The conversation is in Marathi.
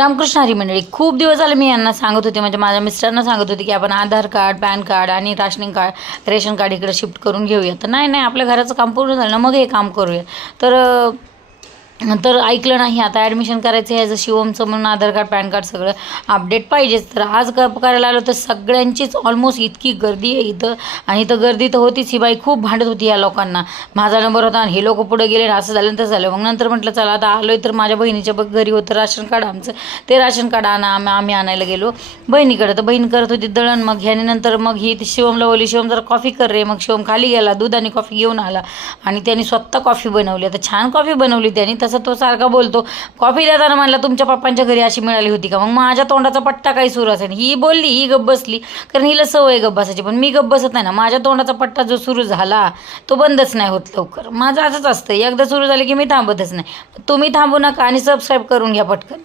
रामकृष्ण हरी मंडळी, खूप दिवस झाले मी यांना सांगत होते, म्हणजे माझ्या मिस्टरांना सांगत होते की आपण आधार कार्ड, पॅन कार्ड आणि रेशन कार्ड इकडे शिफ्ट करून घेऊया. तर नाही आपल्या घराचं काम पूर्ण झालं ना मग हे काम करूया. तर ऐकलं नाही. आता ॲडमिशन करायचं आहे शिवमचं, म्हणून आधार कार्ड, पॅन कार्ड सगळं अपडेट पाहिजेच. तर आज करायला आलो तर सगळ्यांचीच ऑलमोस्ट इतकी गर्दी आहे इथं. आणि इथं गर्दी तर होतीच. ही बाई खूप भांडत होती या लोकांना, माझा नंबर होता आणि हे लोक पुढे गेले, असं झालं तसं झालं. मग नंतर म्हटलं चला आता आलोय तर माझ्या बहिणीच्या घरी होतं राशन कार्ड आमचं, ते राशन कार्ड आम्ही आणायला गेलो बहिणीकडे. तर बहीण करत होती दळण. मग ह्याने नंतर मग ही शिवमला बोलली, शिवम जरा कॉफी कर रे. मग शिवम खाली गेला, दूध आणि कॉफी घेऊन आला आणि त्यांनी स्वतः कॉफी बनवली. आता छान कॉफी बनवली त्यांनी. तसं तो सारखा बोलतो, कॉफी देताना म्हणला तुमच्या पप्पांच्या घरी अशी मिळाली होती का. मग माझ्या तोंडाचा पट्टा काही सुरू असेल. ही बोलली, ही गप्प बसली, कारण हिला सवय गप्प बसायची. पण मी गप्प बसत नाही ना. माझ्या तोंडाचा पट्टा जो सुरू झाला तो बंदच नाही होत लवकर. माझं असंच असतं, एकदा सुरू झालं की मी थांबतच नाही. तुम्ही थांबू नका आणि सबस्क्राईब करून घ्या पटकन.